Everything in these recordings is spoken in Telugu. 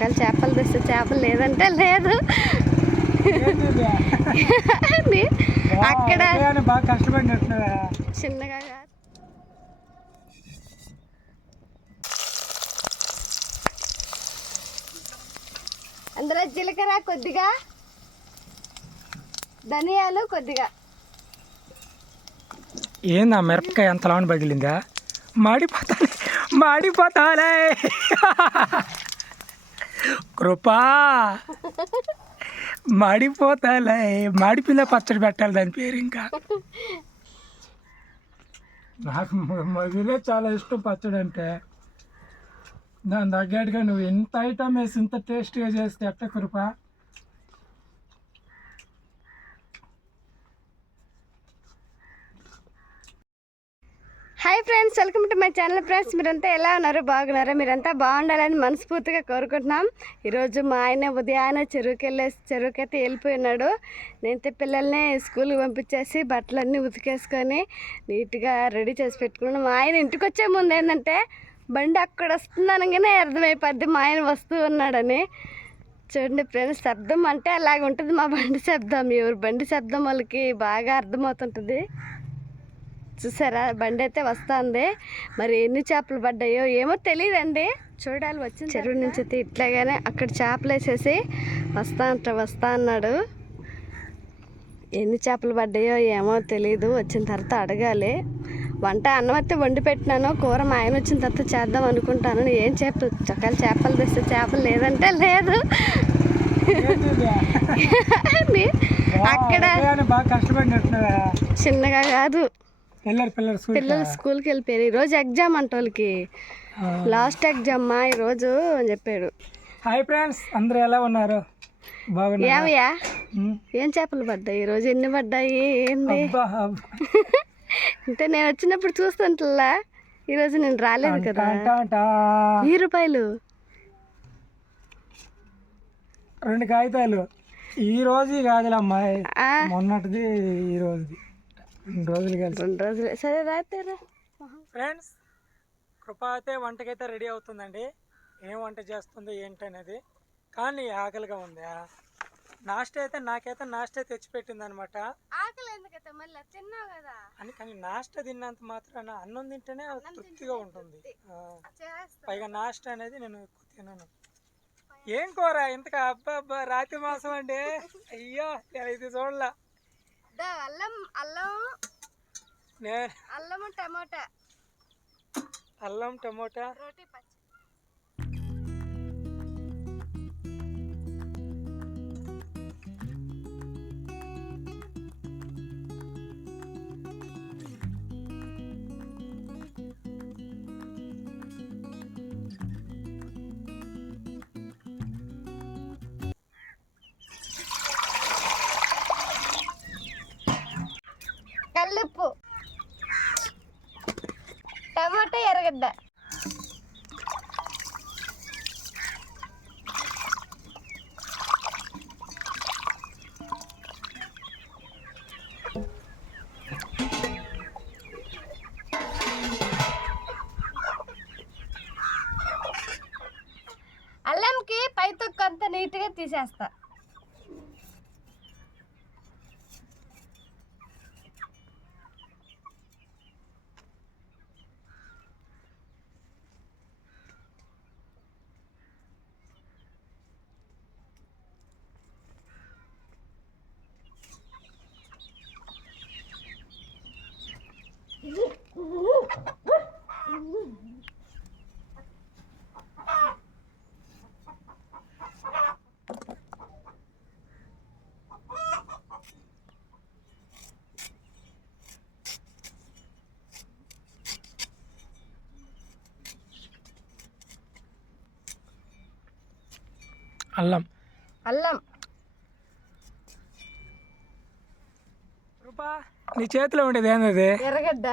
ఒకవేళ చేపలు తెస్తే చేపలు లేదంటే లేదు. అక్కడ చిన్నగా. అందులో జీలకర్ర కొద్దిగా ధనియాలు కొద్దిగా. ఏందా మిరపకాయ ఎంత లావని పగిలిందా? మాడిపోతాలే మాడిపోతాలే. కృపా. మాడిపోతాలే మాడిపిల్ల పచ్చడి పెట్టాలి దాని పేరు ఇంకా. నాకు మగిలే చాలా ఇష్టం పచ్చడి అంటే. దాని తగ్గట్టుగా నువ్వు ఎంత ఐటమ్ వేసి ఇంత టేస్ట్గా చేస్తే ఎట్ట Krupa? Hi friends welcome to my channel friends మీరంతా ఎలా ఉన్నారు? బాగున్నారా? మీరంతా బాగుండాలని మనస్ఫూర్తిగా కోరుకుంటున్నాం. ఈరోజు మా ఆయన ఉదయాన్నే చెరువుకి వెళ్ళేసి చెరువుకి అయితే వెళ్ళిపోయినాడు నేనైతే పిల్లల్ని స్కూల్కి పంపించేసి బట్టలన్నీ ఉతికేసుకొని నీట్గా రెడీ చేసి పెట్టుకున్నాను. మా ఆయన ఇంటికి వచ్చే ముందు ఏంటంటే బండి అక్కడ వస్తుంది అనగానే అర్థమైపోద్ది. మా ఆయన వస్తూ ఉన్నాడని. చూడండి ఫ్రెండ్స్ శబ్దం అంటే అలాగ ఉంటుంది మా బండి శబ్దం ఎవరు బండి శబ్దం వాళ్ళకి బాగా అర్థమవుతుంటుంది. చూసారా? బండి అయితే వస్తుంది. మరి ఎన్ని చేపలు పడ్డాయో ఏమో తెలియదండి చూడాలి వచ్చింది చెరువు నుంచి అయితే ఇట్లాగానే అక్కడ చేపలు వేసేసి వస్తా అంట వస్తా అన్నాడు. ఎన్ని చేపలు పడ్డాయో ఏమో తెలియదు వచ్చిన తర్వాత అడగాలి. వంట అన్నం అయితే వండి పెట్టినాను. కూర మా ఆయన వచ్చిన తర్వాత చేద్దాం అనుకుంటాను. ఏం చేపలు? చక్కలు చేపలు తెస్తే చేపలు లేదంటే లేదు. అక్కడ చిన్నగా కాదు. పిల్లలు పిల్లలు స్కూల్ పిల్లలు స్కూల్కి వెళ్ళిపోయారు. ఈరోజు ఎగ్జామ్ అంట వాళ్ళకి. లాస్ట్ ఎగ్జామ్ మా ఈరోజు అని చెప్పాడు హాయ్ ఫ్రెండ్స్ అందరూ ఎలా ఉన్నారు? ఏమయ్యా? ఏం చేపలు పడ్డాయి? ఈరోజు ఎన్ని పడ్డాయి? ఏంది. అంటే నేను వచ్చినప్పుడు చూస్తుంటలా. ఈరోజు నేను రాలేదు కదా. వెయ్యి రూపాయలు. రెండు కాగితాలు. ఈ రోజు కాదులే అమ్మాయి. మొన్నటిది ఈ రోజుది. రెండు రోజులు రెండు రోజులే. సరే రాతారా ఫ్రెండ్స్ కృప అయితే వంటకైతే రెడీ అవుతుందండి. ఏం వంట చేస్తుంది ఏంటి అనేది కానీ ఆకలిగా ఉంది? నాస్ట్ అయితే నాకైతే నాస్ట్ తెచ్చిపెట్టింది అనమాట ఆకలి ఎందుకైతే మళ్ళీ తిన్నావు కదా? అని కానీ నాస్ట్ తిన్నంత మాత్రాన అన్నం తింటేనే అది తృప్తిగా ఉంటుంది. ఆ, చేస్తా. పైగా నాస్ట్ అనేది నేను ఎక్కువ తినను. ఏం కూర? ఇంతగా అబ్బా అబ్బా రాతి మాసం అండి. అయ్యో ఇది చూడలా. దా, అల్లం అల్లం. నేను అల్లము టమోటా. అల్లం టమోటా. రోటీ పచ్చి టమాటా ఎర్రగడ్డ. అల్లంకి పై తొక్కు నీట్గా తీసేస్తా. అల్లం. అల్లం. కృప నీ చేతిలో ఉండేది ఏంది ఎర్రగడ్డ.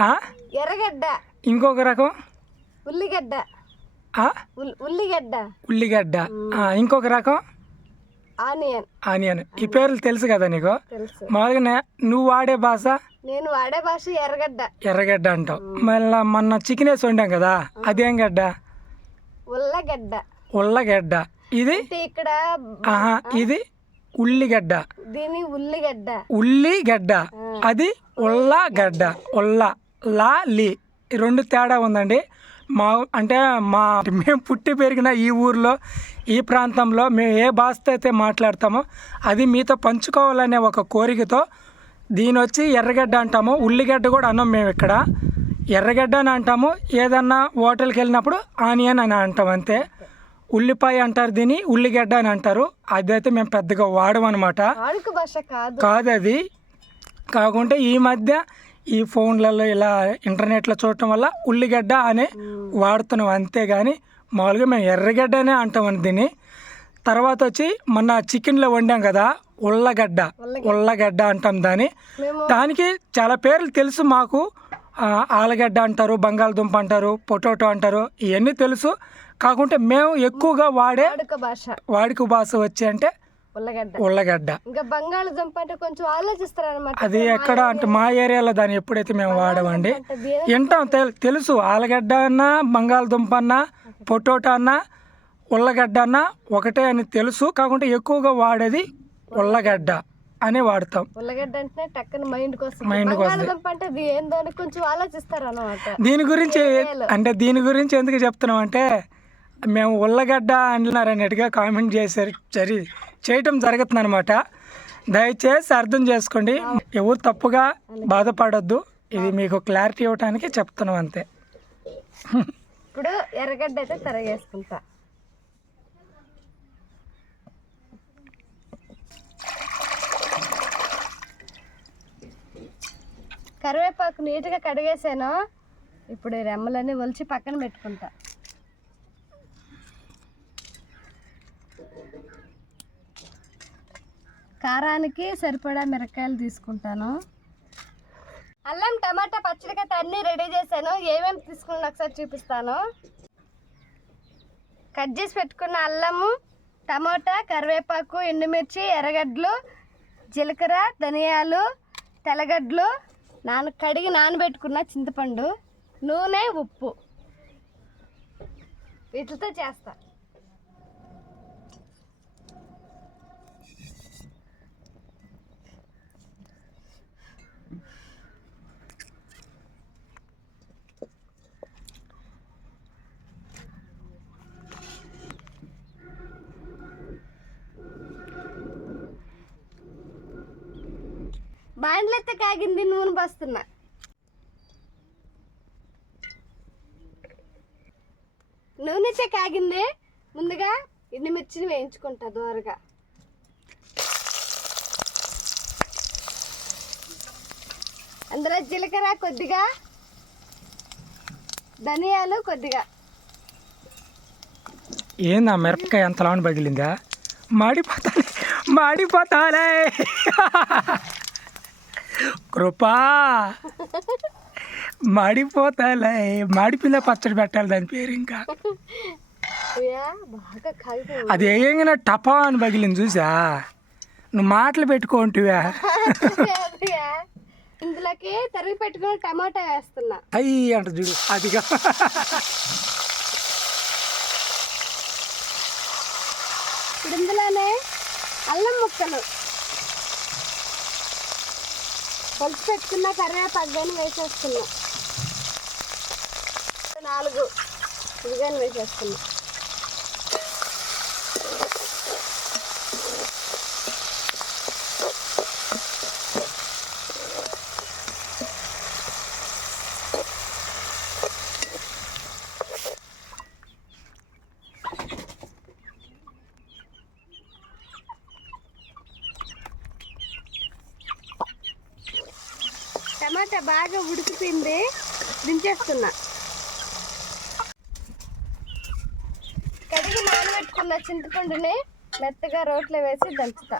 ఆ? ఎర్రగడ్డ. ఇంకొక రకం? ఉల్లిగడ్డ. ఉల్లిగడ్డ. ఉల్లిగడ్డ. ఆ, ఇంకొక రకం? ఆనియన్. ఆనియన్. ఈ పేర్లు తెలుసు కదా నీకు? మామూలుగా నువ్వు వాడే భాష? నేను వాడే భాష ఎర్రగడ్డ. ఎర్రగడ్డ అంటావు. మళ్ళీ మొన్న చికెన్ వేసి వండాం కదా? అదేం గడ్డ? ఉల్లగడ్డ. ఉల్లగడ్డ. ఇది? ఇక్కడ ఇది ఉల్లిగడ్డ. దీని ఉల్లిగడ్డ. ఉల్లిగడ్డ. అది ఉల్లగడ్డ ఉల్ల లా లి. రెండు తేడా ఉందండి. మా అంటే మా మేము పుట్టి పెరిగిన ఈ ఊర్లో ఈ ప్రాంతంలో మేము ఏ భాషతో అయితే మాట్లాడతామో అది మీతో పంచుకోవాలనే ఒక కోరికతో దీని వచ్చి ఎర్రగడ్డ అంటాము. ఉల్లిగడ్డ కూడా అన్నాం మేము ఇక్కడ. ఎర్రగడ్డ అని అంటాము. ఏదన్నా హోటల్కి వెళ్ళినప్పుడు ఆనియన్ అని అంటాం అంతే. ఉల్లిపాయ అంటారు దీన్ని ఉల్లిగడ్డ అని అంటారు. అదైతే మేము పెద్దగా వాడమన్నమాట కాదు. అది కాకుంటే ఈ మధ్య ఈ ఫోన్లలో ఇలా ఇంటర్నెట్లో చూడటం వల్ల ఉల్లిగడ్డ అనే వాడుతున్నాం అంతేగాని మామూలుగా మేము ఎర్రగడ్డనే అంటాం దీన్ని. తర్వాత వచ్చి మొన్న చికెన్లో వండాం కదా ఉల్లగడ్డ. ఉల్లగడ్డ. అంటాం మేము దానికి చాలా పేర్లు తెలుసు మాకు. ఆలుగడ్డ అంటారు బంగాళదుంప అంటారు పొటాటో అంటారు ఇవన్నీ తెలుసు. కాకుంటే మేము ఎక్కువగా వాడే వాడుక భాష. వాడికి భాష వచ్చి అంటే ఉల్లగడ్డ. ఉల్లగడ్డ. ఇంకా బంగాళదుంప అంటే కొంచెం ఆలోచిస్తారనమాట అది ఎక్కడ అంటే మా ఏరియాలో దాన్ని ఎప్పుడైతే మేము వాడమండి వింటాం తెల్- తెలుసు. ఆలుగడ్డ అన్నా బంగాళదుంప అన్నా పొటాటో అన్నా ఉల్లగడ్డ అన్నా ఒకటే అని తెలుసు. కాకుంటే ఎక్కువగా వాడేది ఉల్లగడ్డ అని వాడతాం. ఉల్లగడ్డ అంటే టక్కన మైండ్ కోసం Mind కి వస్తుంది. బంగాళదుంప అంటే ఏందో కొంచెం ఆలోచిస్తారు అనమాట దీని గురించి అంటే దీని గురించి ఎందుకు చెప్తున్నాం అంటే మేము ఉల్లగడ్డ అంటున్నారన్నట్టుగా కామెంట్ చేశారు. సరి చేయటం జరుగుతుంది అనమాట దయచేసి అర్థం చేసుకోండి. ఎవరు తప్పుగా బాధపడొద్దు. ఇది మీకు క్లారిటీ ఇవ్వడానికి చెప్తున్నాం అంతే. ఇప్పుడు ఎర్రగడ్డ అయితే తరగేసుకుంటా కరివేపాకు నీట్గా కడిగేసాను. ఇప్పుడు ఈ రెమ్మలన్నీ ఒలిచి పక్కన పెట్టుకుంటా. కారానికి సరిపడా మిరకాయలు తీసుకుంటాను. అల్లం టమాటా పచ్చడికి అయితే అన్నీ రెడీ చేశాను. ఏమేమి తీసుకున్నా ఒకసారి చూపిస్తాను. కట్ చేసి పెట్టుకున్న అల్లము టమాటా కరివేపాకు ఎండుమిర్చి ఎర్రగడ్డలు జీలకర్ర ధనియాలు తెల్లగడ్డలు నాన కడిగి నానబెట్టుకున్న చింతపండు నూనె ఉప్పు. వీటితో చేస్తాను బాండ్లెత్త కాగింది నూనె పోస్తున్నా. నూనె అయితే కాగింది ముందుగా ఎండుమిర్చిని వేయించుకుంటా దోరగా. అందులో జీలకర్ర కొద్దిగా ధనియాలు కొద్దిగా. ఏందా మిరపకాయ ఎంత లావున పగిలిందా మాడిపోతా మాడిపోతాలే. కృపా. మాడిపోతాలే మాడిపిల్ల పచ్చడి పెట్టాలి దాని పేరు ఇంకా. అది ఏంగా టపా అని పగిలింది చూసా. నువ్వు మాటలు పెట్టుకుంటువా. ఇందులోకి తరిగి పెట్టుకుని టమాటా వేస్తున్నా. అయ్యి అంట చూడు అదిగా. ఇప్పుడు ఇందులోనే అల్లం ముక్కలు. పొలిచి పెట్టుకున్న కరివేపాకు కానీ వేసేస్తున్నా. నాలుగు. ఇది కానీ వేసేస్తున్నా. టమాటా బాగా ఉడికిపోయింది. దించేస్తున్నా. కడిగి నానబెట్టుకున్న చింతపండుని మెత్తగా రోట్లో వేసి దంచుతా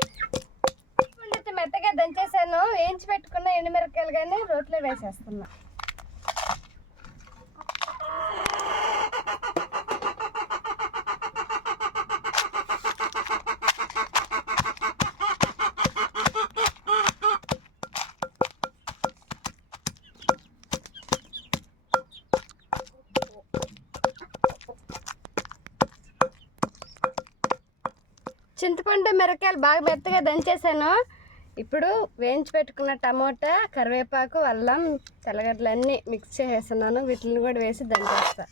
చింతపండు అయితే మెత్తగా దంచేసాను వేయించి పెట్టుకున్న ఎండుమిరపకాయలు కానీ రోట్లో వేసేస్తున్నా చింతపండు మిరకాయలు బాగా మెత్తగా దంచేసాను. ఇప్పుడు వేయించి పెట్టుకున్న టమోటా కరివేపాకు అల్లం తెల్లగడ్డలన్నీ మిక్స్ చేసేస్తున్నాను. వీటిని కూడా వేసి దంచేస్తా.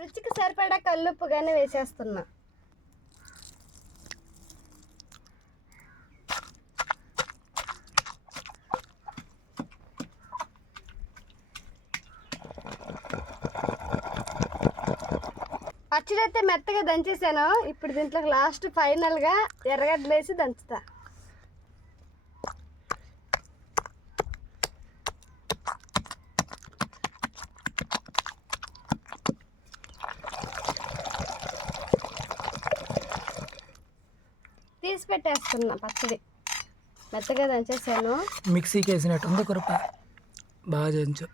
రుచికి సరిపడా కల్లుప్పు కానీ వేసేస్తున్నా పచ్చడి అయితే మెత్తగా దంచేసాను. ఇప్పుడు దీంట్లో లాస్ట్ ఫైనల్గా ఎర్రగడ్డలు వేసి దంచుతా. తీసి పెట్టేస్తున్నా పచ్చడి. మెత్తగా దంచేసాను. మిక్సీకి వేసినట్టుంది కురప బాగా దంచు.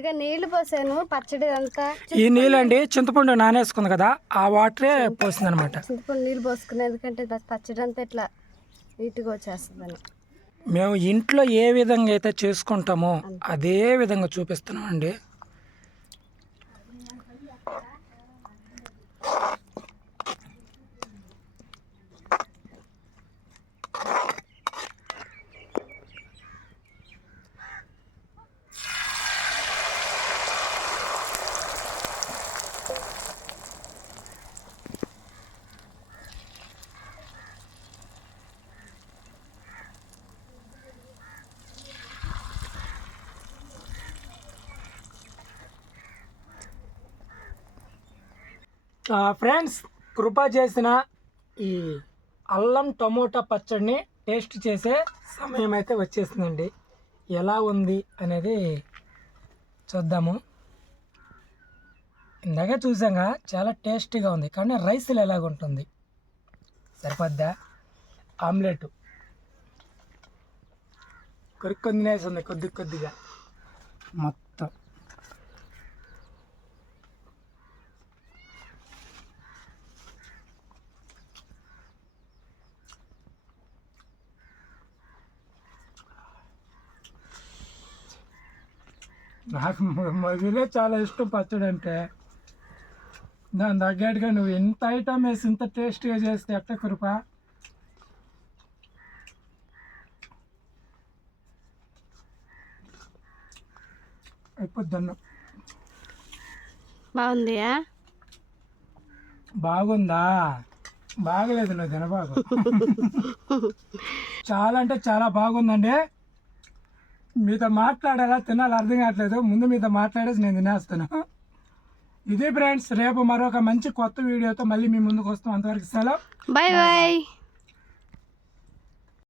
కొద్దిగా నీళ్ళు పోసాను పచ్చడి అంతా. ఈ నీళ్ళండి చింతపండు నానేసుకుంది కదా ఆ వాటరే పోసింది అనమాట చింతపండు నీళ్ళు పోసుకున్నాను ఎందుకంటే పచ్చడి అంతా ఇట్లా నీట్గా వచ్చేస్తుందని. మేము ఇంట్లో ఏ విధంగా అయితే చేసుకుంటామో అదే విధంగా చూపిస్తున్నాం అండి ఫ్రెండ్స్ కృప చేసిన ఈ అల్లం టమోటా పచ్చడిని టేస్ట్ చేసే సమయం అయితే వచ్చేసిందండి. ఎలా ఉంది అనేది చూద్దాము. ఇందాక చూసాక చాలా టేస్టీగా ఉంది. కానీ రైస్లు ఎలాగుంటుంది? సరిపోద్దా? ఆమ్లెట్. కొరికి తినేసింది కొద్ది కొద్దిగా. మొత్తం నాకు మ- మదిలే చాలా ఇష్టం పచ్చడి అంటే. దాని తగ్గట్టుగా నువ్వు ఎంత ఐటమ్ వేసి ఇంత టేస్ట్గా చేస్తే ఎట్ట కృప. అయిపోద్దన్ను. బాగుందియా? బాగుందా? బాగలేదు నువ్వు తినబాగు చాలా అంటే చాలా బాగుందండి. మీతో మాట్లాడాలా తినాలి అర్థం కావట్లేదు. ముందు మీతో మాట్లాడేసి నేను తినేస్తాను. ఇదే ఫ్రెండ్స్ రేపు మరొక మంచి కొత్త వీడియోతో మళ్ళీ మీ ముందుకు వస్తాం. అంతవరకు సెలవు. Bye bye